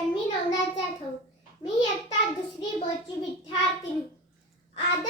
जन्मी नवना जाधव. मी इयत्ता दुसरी बोची विद्यार्थिनी. आदर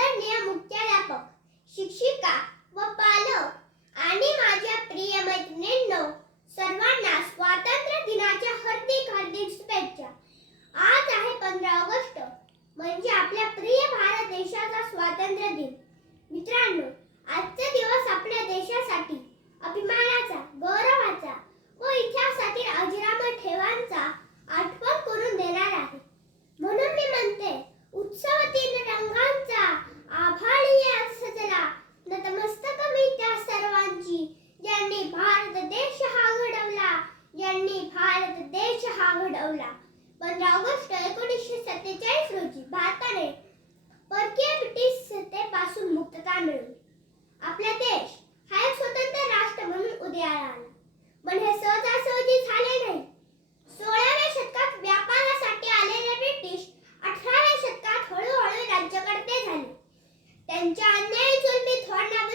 पंधरा ऑगस्ट एकोणीसशे सत्तेचाळीस रोजी भारताने परकीय ब्रिटिश सत्तेपासून मुक्तता मिळवली. आपला देश हा एक स्वतंत्र राष्ट्र म्हणून उदयाला आला. पण हे सहजासहजी झाले नाही. सोळाव्या शतकात व्यापारासाठी आलेले ब्रिटिश अठराव्या शतकात हळूहळू राज्यकर्ते झाले त्यांच्या अन्यायी जुलमी धोरणावर